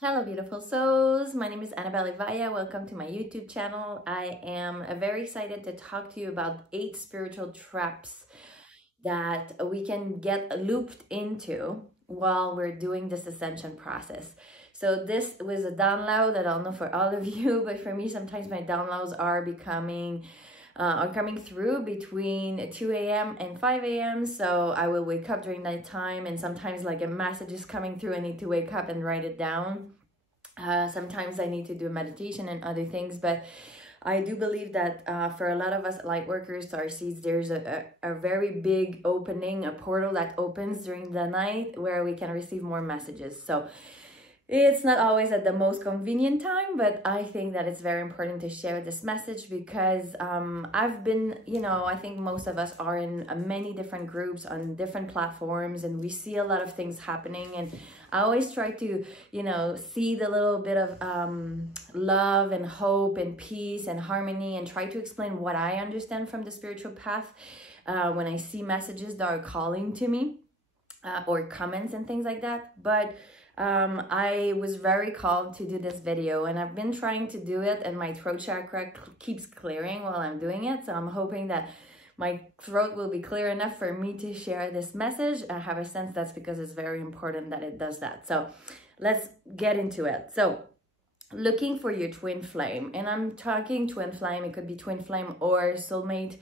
Hello beautiful souls, my name is Annabelle Ivaya. Welcome to my YouTube channel. I am very excited to talk to you about 8 spiritual traps that we can get looped into while we're doing this ascension process. So this was a download. I don't know for all of you, but for me sometimes my downloads are coming through between 2 a.m. and 5 a.m. So I will wake up during that time, and sometimes like a message is coming through, I need to wake up and write it down. Sometimes I need to do meditation and other things, but I do believe that for a lot of us light workers, starseeds, there's a very big opening, a portal that opens during the night where we can receive more messages. So it's not always at the most convenient time, but I think that it's very important to share this message because I've been, I think most of us are in many different groups on different platforms, and we see a lot of things happening. And I always try to, see the little bit of love and hope and peace and harmony, and try to explain what I understand from the spiritual path when I see messages that are calling to me or comments and things like that. But I was very called to do this video, and I've been trying to do it, and my throat chakra keeps clearing while I'm doing it. So I'm hoping that my throat will be clear enough for me to share this message. I have a sense that's because it's very important that it does that. So let's get into it. So looking for your twin flame, and I'm talking twin flame, it could be twin flame or soulmate.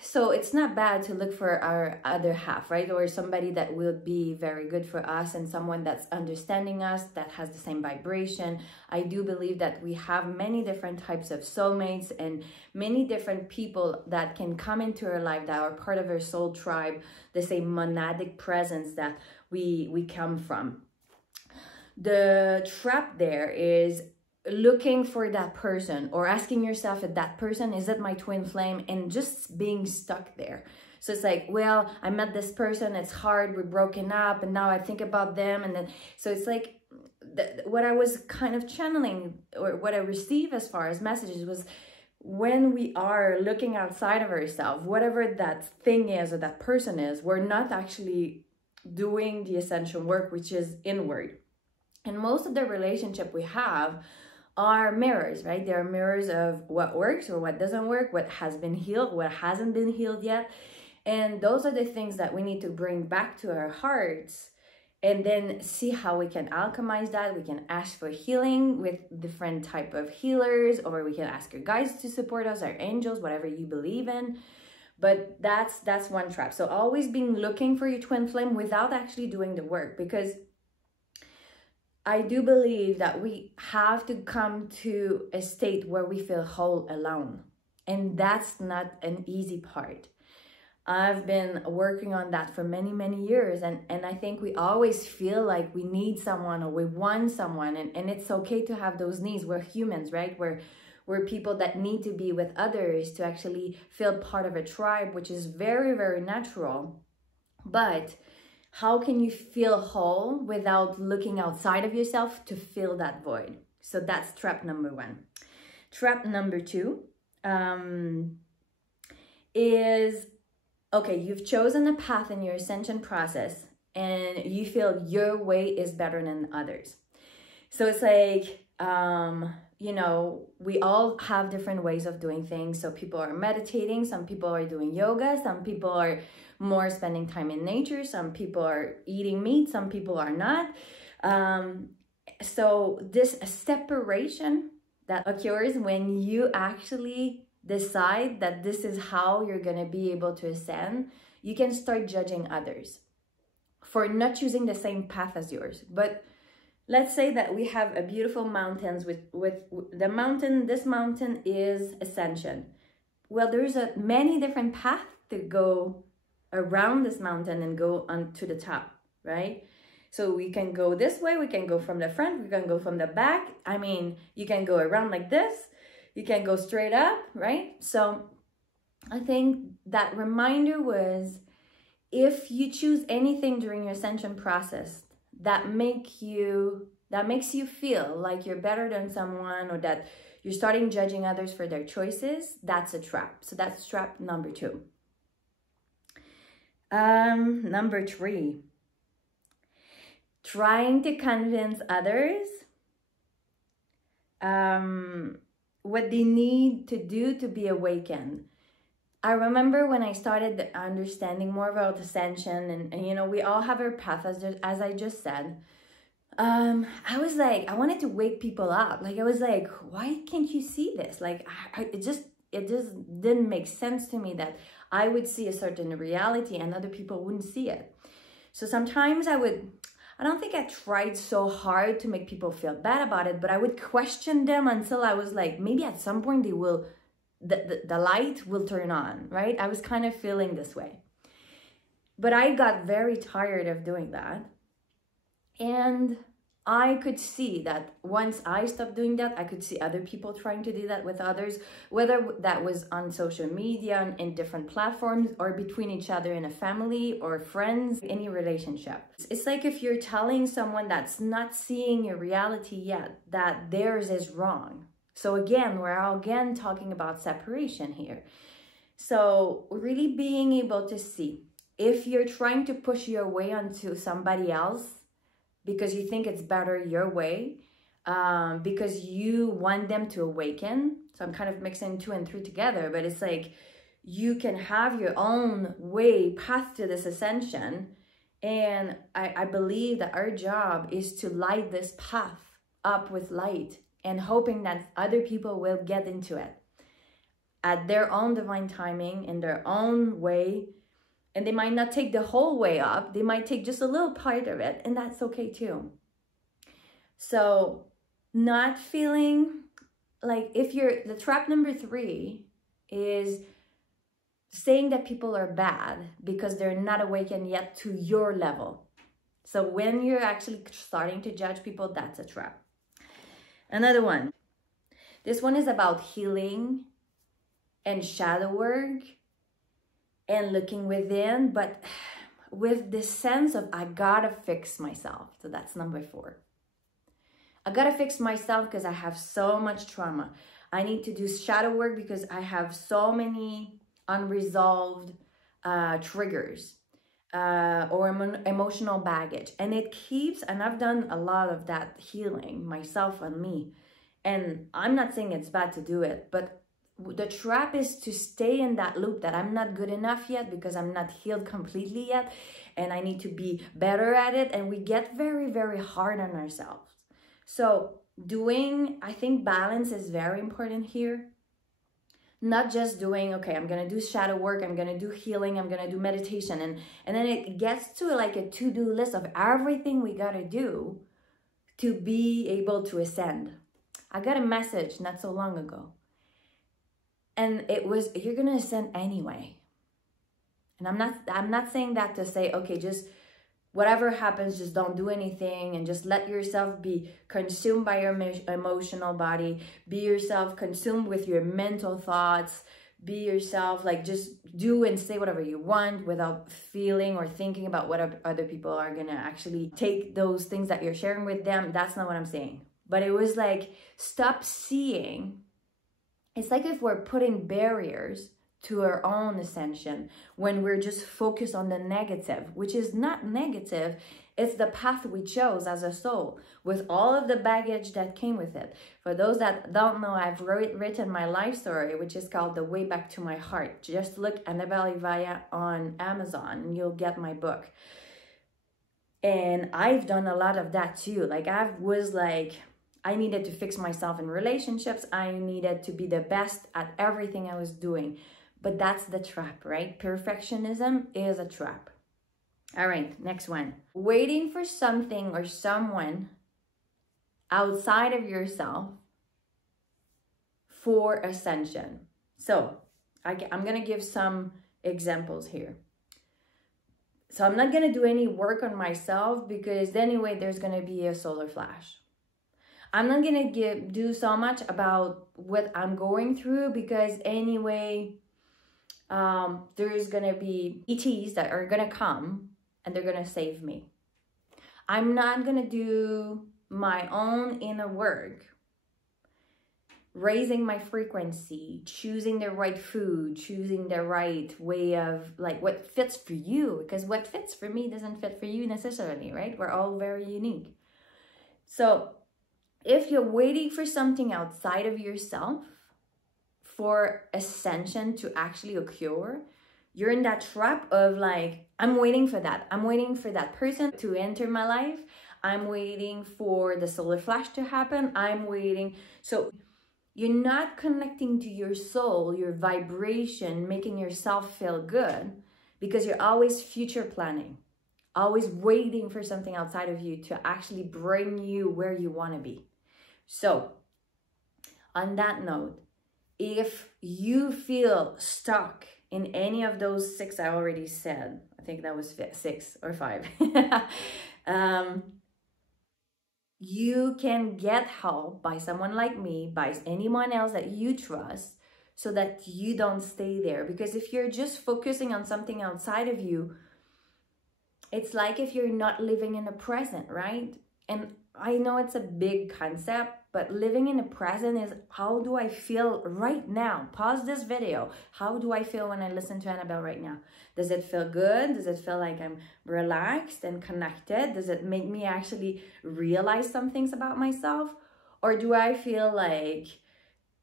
So it's not bad to look for our other half, right? Or somebody that will be very good for us, and someone that's understanding us, that has the same vibration. I do believe that we have many different types of soulmates and many different people that can come into our life that are part of our soul tribe, the same monadic presence that we come from. The trap there is looking for that person, or asking yourself if that person is it my twin flame, and just being stuck there. So it's like, well, I met this person, it's hard, we're broken up, and now I think about them. And then so it's like what I was kind of channeling, or what I received as far as messages, was when we are looking outside of ourselves, whatever that thing is or that person is, we're not actually doing the ascension work, which is inward. And most of the relationship we have are mirrors, right? They're mirrors of what works or what doesn't work, what has been healed, what hasn't been healed yet. And those are the things that we need to bring back to our hearts, and then see how we can alchemize that. We can ask for healing with different type of healers, or we can ask our guides to support us, our angels, whatever you believe in. But that's one trap. So always being looking for your twin flame without actually doing the work, because I do believe that we have to come to a state where we feel whole alone. And that's not an easy part. I've been working on that for many, many years. And I think we always feel like we need someone, or we want someone. And it's okay to have those needs. We're humans, right? We're people that need to be with others to actually feel part of a tribe, which is very, very natural. But how can you feel whole without looking outside of yourself to fill that void? So that's trap number 1. Trap number 2 is, okay, you've chosen a path in your ascension process, and you feel your way is better than others. So it's like, we all have different ways of doing things. So people are meditating, some people are doing yoga, some people are more spending time in nature, some people are eating meat, some people are not. So this separation that occurs when you actually decide that this is how you're going to be able to ascend, you can start judging others for not choosing the same path as yours. But let's say that we have a beautiful mountains with the mountain. This mountain is ascension. Well, there's many different paths to go around this mountain and go on to the top, right? So we can go this way, we can go from the front, we can go from the back. I mean, you can go around like this, you can go straight up, right? So I think that reminder was, if you choose anything during your ascension process that makes you feel like you're better than someone, or that you're starting judging others for their choices, that's a trap. So that's trap number 2. Number 3, trying to convince others what they need to do to be awakened. I remember when I started understanding more about ascension, and you know, we all have our path, as I just said. I was like, I wanted to wake people up. Like, I was like, why can't you see this? Like, it just didn't make sense to me that I would see a certain reality and other people wouldn't see it. So sometimes I don't think I tried so hard to make people feel bad about it, but I would question them until I was like, maybe at some point they will, the light will turn on, right? I was kind of feeling this way. But I got very tired of doing that. And I could see that once I stopped doing that, I could see other people trying to do that with others, whether that was on social media and in different platforms, or between each other in a family or friends, any relationship. It's like if you're telling someone that's not seeing your reality yet that theirs is wrong. So again, we're again talking about separation here. So really being able to see if you're trying to push your way onto somebody else because you think it's better your way, because you want them to awaken. So I'm kind of mixing 2 and 3 together, but it's like you can have your own way, path to this ascension. And I believe that our job is to light this path up with light and hoping that other people will get into it at their own divine timing, in their own way. And they might not take the whole way up. They might take just a little part of it, and that's okay too. So not feeling like the trap number 3 is saying that people are bad because they're not awakened yet to your level. So when you're actually starting to judge people, that's a trap. Another one. This one is about healing and shadow work and looking within, but with this sense of I gotta fix myself. So that's number 4. I gotta fix myself because I have so much trauma. I need to do shadow work because I have so many unresolved triggers or emotional baggage. And it keeps, and I've done a lot of that healing myself and me. And I'm not saying it's bad to do it, but the trap is to stay in that loop that I'm not good enough yet because I'm not healed completely yet and I need to be better at it. And we get very, very hard on ourselves. So I think balance is very important here. Not just doing, okay, I'm going to do shadow work, I'm going to do healing, I'm going to do meditation. And then it gets to like a to-do list of everything we got to do to be able to ascend. I got a message not so long ago. And it was, you're going to ascend anyway. And I'm not saying that to say, okay, just whatever happens, just don't do anything and just let yourself be consumed by your emotional body. Be yourself consumed with your mental thoughts. Be yourself, like just do and say whatever you want without feeling or thinking about what other people are going to actually take those things that you're sharing with them. That's not what I'm saying. But it was like, stop seeing. It's like if we're putting barriers to our own ascension when we're just focused on the negative, which is not negative. It's the path we chose as a soul with all of the baggage that came with it. For those that don't know, I've written my life story, which is called The Way Back to My Heart. Just look Annabelle Ivaya on Amazon and you'll get my book. And I've done a lot of that too. Like I needed to fix myself in relationships. I needed to be the best at everything I was doing. But that's the trap, right? Perfectionism is a trap. All right, next one. Waiting for something or someone outside of yourself for ascension. So I'm going to give some examples here. So I'm not going to do any work on myself because anyway, there's going to be a solar flash. I'm not going to do so much about what I'm going through because anyway, there's going to be ETs that are going to come and they're going to save me. I'm not going to do my own inner work raising my frequency, choosing the right food, choosing the right way of like what fits for you, because what fits for me doesn't fit for you necessarily, right? We're all very unique. So if you're waiting for something outside of yourself for ascension to actually occur, you're in that trap of like, I'm waiting for that. I'm waiting for that person to enter my life. I'm waiting for the solar flash to happen. I'm waiting. So you're not connecting to your soul, your vibration, making yourself feel good, because you're always future planning, always waiting for something outside of you to actually bring you where you want to be. So on that note, if you feel stuck in any of those 6 I already said, I think that was 6 or 5, you can get help by someone like me, by anyone else that you trust, so that you don't stay there. Because if you're just focusing on something outside of you, it's like if you're not living in the present, right? And I know it's a big concept, but living in the present is, how do I feel right now? Pause this video. How do I feel when I listen to Annabelle right now? Does it feel good? Does it feel like I'm relaxed and connected? Does it make me actually realize some things about myself? Or do I feel like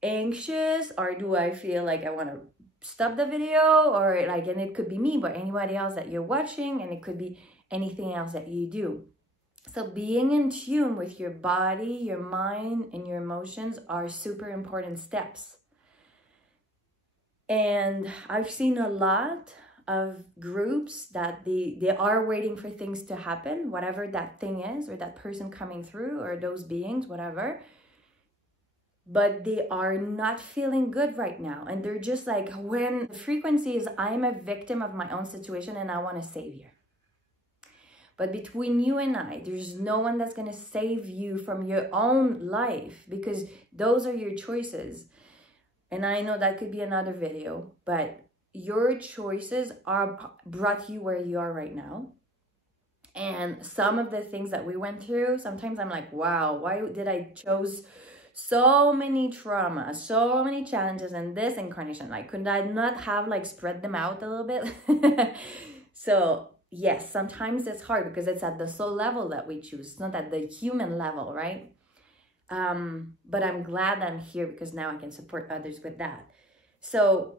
anxious? Or do I feel like I want to stop the video? Or like, and it could be me, but anybody else that you're watching, and it could be anything else that you do. So being in tune with your body, your mind, and your emotions are super important steps. And I've seen a lot of groups that they are waiting for things to happen, whatever that thing is, or that person coming through, or those beings, whatever. But they are not feeling good right now. And they're just like, when the frequency is, I'm a victim of my own situation and I want a savior. But between you and I, there's no one that's going to save you from your own life, because those are your choices. And I know that could be another video, but your choices are brought you where you are right now. And some of the things that we went through, sometimes I'm like, wow, why did I chose so many traumas, so many challenges in this incarnation? Like, could I not have like spread them out a little bit? So yes, sometimes it's hard because it's at the soul level that we choose. It's not at the human level, right? But I'm glad I'm here, because now I can support others with that. So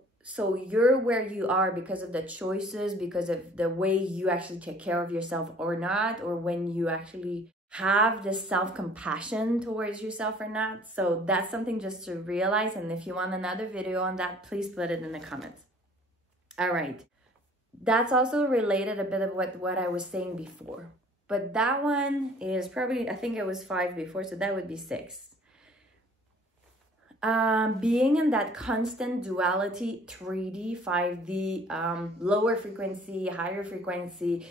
you're where you are because of the choices, because of the way you actually take care of yourself or not, or when you actually have this self-compassion towards yourself or not. So that's something just to realize. And if you want another video on that, please put it in the comments. All right. That's also related a bit of what I was saying before. But that one is probably, I think it was 5 before, so that would be 6. Being in that constant duality, 3D, 5D, lower frequency, higher frequency,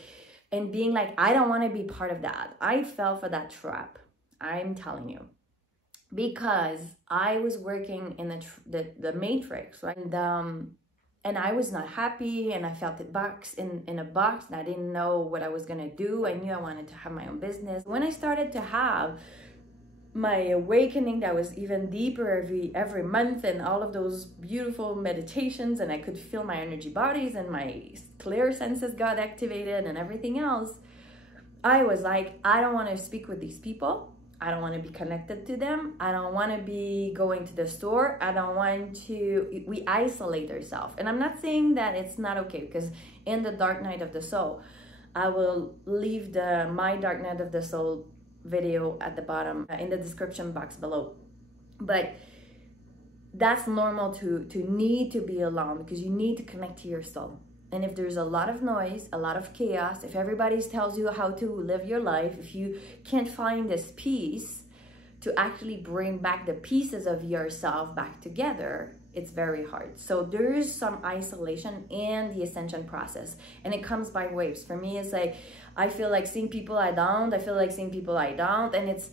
and being like, I don't want to be part of that. I fell for that trap, I'm telling you. Because I was working in the matrix, right? And I was not happy, and I felt it in a box, and I didn't know what I was gonna do. I knew I wanted to have my own business. When I started to have my awakening that was even deeper every month, and all of those beautiful meditations, and I could feel my energy bodies, and my clear senses got activated and everything else, I was like, I don't want to speak with these people. I don't want to be connected to them. I don't want to be going to the store. I don't want to, we isolate ourselves. And I'm not saying that it's not okay, because in the Dark Night of the Soul, I will leave my Dark Night of the Soul video at the bottom in the description box below. But that's normal to need to be alone, because you need to connect to your soul. And if there's a lot of noise, a lot of chaos, if everybody tells you how to live your life, if you can't find this peace to actually bring back the pieces of yourself back together, it's very hard. So there is some isolation in the ascension process, and it comes by waves. For me, it's like, I feel like seeing people I don't, I feel like seeing people I don't, and it's,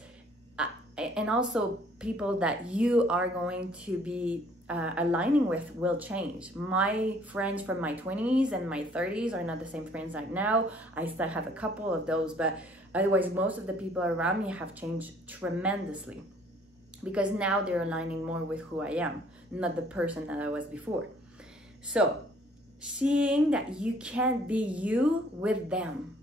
and also people that you are going to be aligning with will change. My friends from my 20s and my 30s are not the same friends right now. I still have a couple of those, but otherwise most of the people around me have changed tremendously. because now they're aligning more with who I am, not the person that I was before. So seeing that you can't be you with them.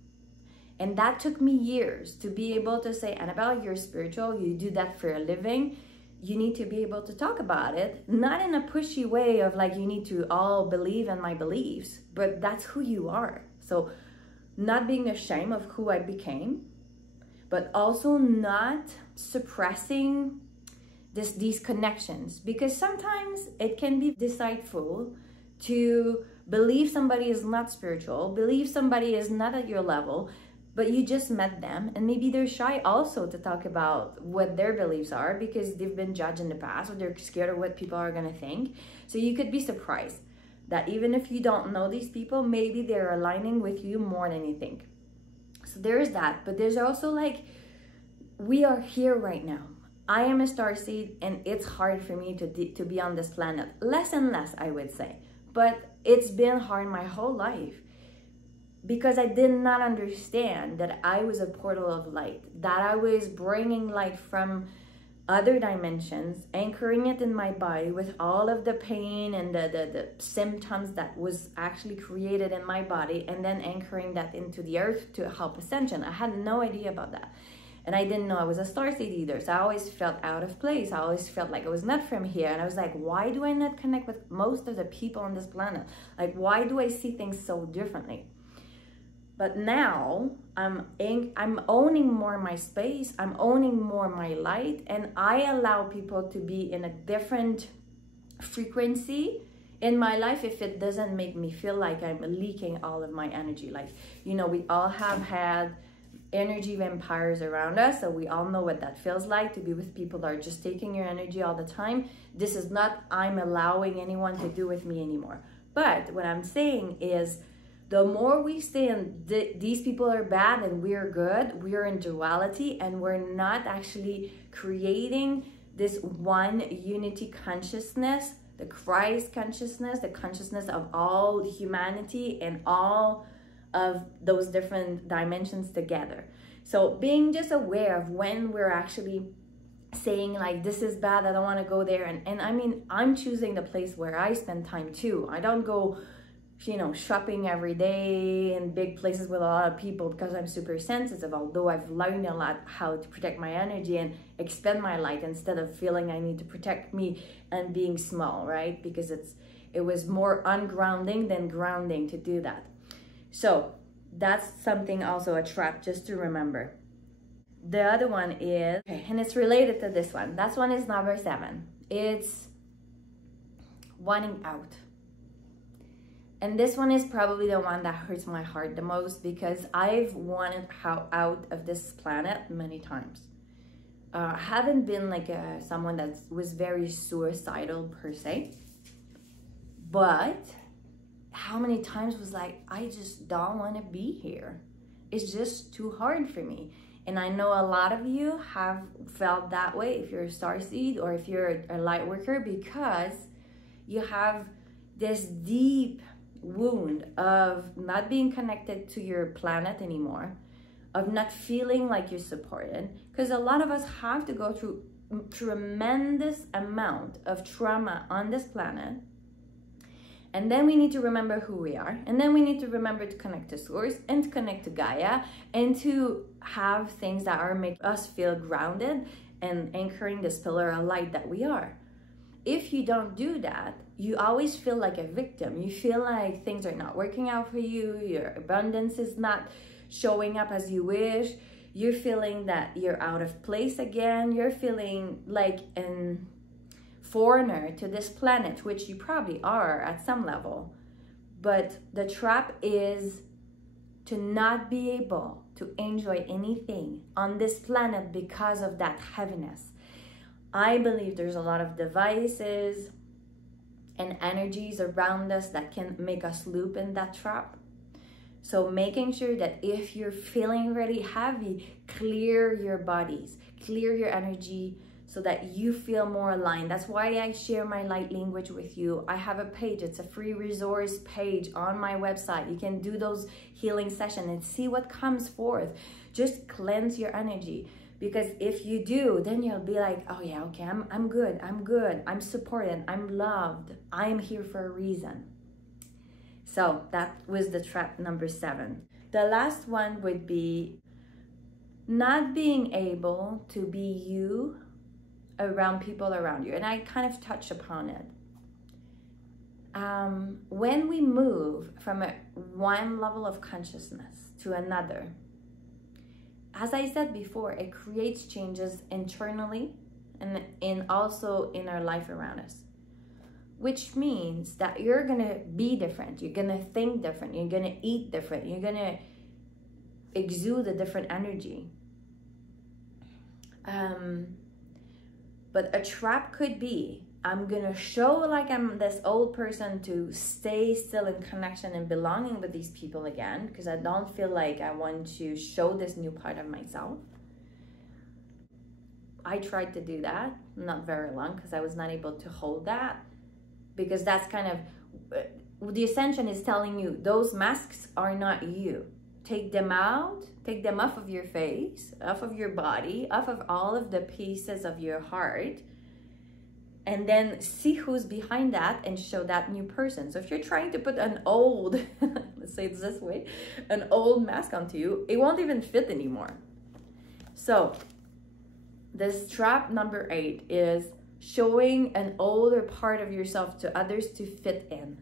And that took me years to be able to say, Annabelle, you're spiritual, you do that for a living. You need to be able to talk about it, not in a pushy way of like, you need to all believe in my beliefs, but that's who you are. So not being ashamed of who I became, but also not suppressing these connections, because sometimes it can be deceitful to believe somebody is not spiritual, believe somebody is not at your level, but you just met them and maybe they're shy also to talk about what their beliefs are because they've been judged in the past or they're scared of what people are going to think. So you could be surprised that even if you don't know these people, maybe they're aligning with you more than you think. So there's that, but there's also like, we are here right now. I am a starseed and it's hard for me to be on this planet. Less and less, I would say. But it's been hard my whole life because I did not understand that I was a portal of light, that I was bringing light from other dimensions, anchoring it in my body with all of the pain and the symptoms that was actually created in my body, and then anchoring that into the earth to help ascension. I had no idea about that. And I didn't know I was a starseed either. So I always felt out of place. I always felt like I was not from here. And I was like, why do I not connect with most of the people on this planet? Like, why do I see things so differently? But now I'm owning more my space. I'm owning more my light. And I allow people to be in a different frequency in my life if it doesn't make me feel like I'm leaking all of my energy. Like, you know, we all have had energy vampires around us, so we all know what that feels like to be with people that are just taking your energy all the time. This is not I'm allowing anyone to do with me anymore. But what I'm saying is the more we stay in these people are bad and we're good, we're in duality and we're not actually creating this one unity consciousness, the Christ consciousness, the consciousness of all humanity and all of those different dimensions together. So being just aware of when we're actually saying like, this is bad, I don't want to go there. And I mean, I'm choosing the place where I spend time too. I don't go, you know, shopping every day in big places with a lot of people because I'm super sensitive, although I've learned a lot how to protect my energy and expend my light instead of feeling I need to protect me and being small, right? Because it was more ungrounding than grounding to do that. So that's something also a trap just to remember. The other one is, okay, and it's related to this one. That one is number 7. It's wanting out. And this one is probably the one that hurts my heart the most because I've wanted out of this planet many times. I haven't been like someone that was very suicidal per se, but how many times was like, I just don't want to be here. It's just too hard for me. And I know a lot of you have felt that way if you're a starseed or if you're a light worker, because you have this deep wound of not being connected to your planet anymore, of not feeling like you're supported. Because a lot of us have to go through tremendous amount of trauma on this planet. And then we need to remember who we are. And then we need to remember to connect to Source and to connect to Gaia and to have things that are making us feel grounded and anchoring this pillar of light that we are. If you don't do that, you always feel like a victim. You feel like things are not working out for you. Your abundance is not showing up as you wish. You're feeling that you're out of place again. You're feeling like an foreigner to this planet, which you probably are at some level. But the trap is to not be able to enjoy anything on this planet because of that heaviness. I believe there's a lot of devices and energies around us that can make us loop in that trap. So making sure that if you're feeling really heavy, clear your bodies, clear your energy, so that you feel more aligned. That's why I share my light language with you. I have a page, it's a free resource page on my website. You can do those healing sessions and see what comes forth. Just cleanse your energy, Because if you do, then you'll be like, oh yeah, okay, I'm good, I'm supported, I'm loved, I'm here for a reason. So that was the trap number 7. The last one would be not being able to be you around people around you. And I kind of touched upon it. When we move from one level of consciousness to another, as I said before, it creates changes internally and also in our life around us. Which means that you're gonna be different, you're gonna think different, you're gonna eat different, you're gonna exude a different energy. But a trap could be, I'm gonna show like I'm this old person to stay still in connection and belonging with these people again, because I don't feel like I want to show this new part of myself. I tried to do that, not very long, because I was not able to hold that, because that's kind of, the ascension is telling you, those masks are not you. Take them out, take them off of your face, off of your body, off of all of the pieces of your heart, and then see who's behind that and show that new person. So if you're trying to put an old, let's say it's this way, an old mask onto you, it won't even fit anymore. So this trap number 8 is showing an older part of yourself to others to fit in.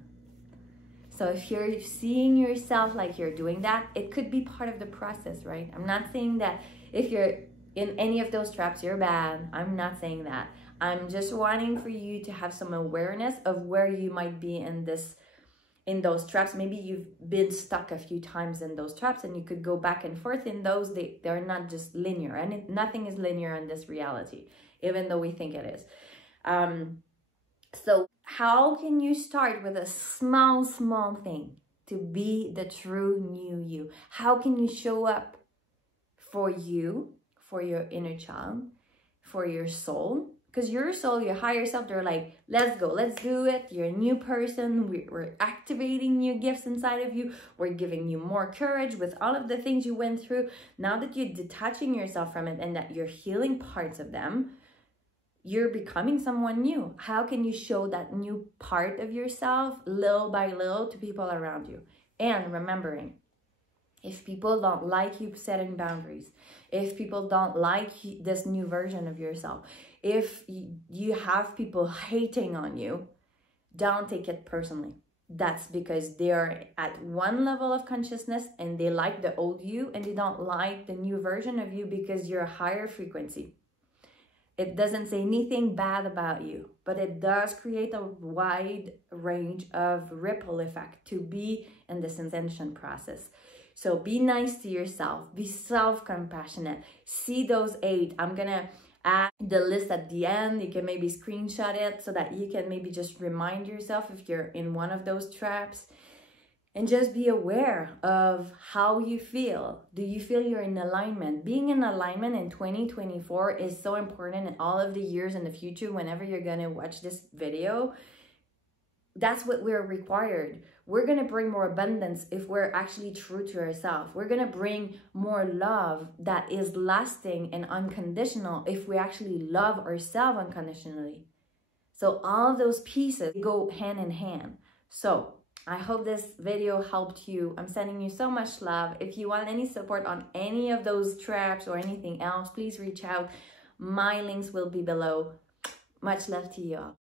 So if you're seeing yourself like you're doing that, it could be part of the process, right? I'm not saying that if you're in any of those traps, you're bad. I'm not saying that. I'm just wanting for you to have some awareness of where you might be in those traps. Maybe you've been stuck a few times in those traps and you could go back and forth in those. They're not just linear, and nothing is linear in this reality, even though we think it is. So how can you start with a small thing to be the true new you? How can you show up for you, for your inner child, for your soul? Because your soul, your higher self, they're like, let's go, let's do it. You're a new person. We're activating new gifts inside of you. We're giving you more courage with all of the things you went through. Now that you're detaching yourself from it and that you're healing parts of them, you're becoming someone new. How can you show that new part of yourself little by little to people around you? And remembering, if people don't like you setting boundaries, if people don't like this new version of yourself, if you have people hating on you, don't take it personally. That's because they're at one level of consciousness and they like the old you and they don't like the new version of you because you're a higher frequency. It doesn't say anything bad about you, but it does create a wide range of ripple effect to be in this ascension process. So be nice to yourself, be self-compassionate, see those 8. I'm gonna add the list at the end. You can maybe screenshot it so that you can maybe just remind yourself if you're in one of those traps. And just be aware of how you feel. Do you feel you're in alignment? Being in alignment in 2024 is so important in all of the years in the future. Whenever you're going to watch this video, that's what we're required. We're going to bring more abundance if we're actually true to ourselves. We're going to bring more love that is lasting and unconditional if we actually love ourselves unconditionally. So all of those pieces go hand in hand. So I hope this video helped you. I'm sending you so much love. If you want any support on any of those traps or anything else, please reach out. My links will be below. Much love to you all.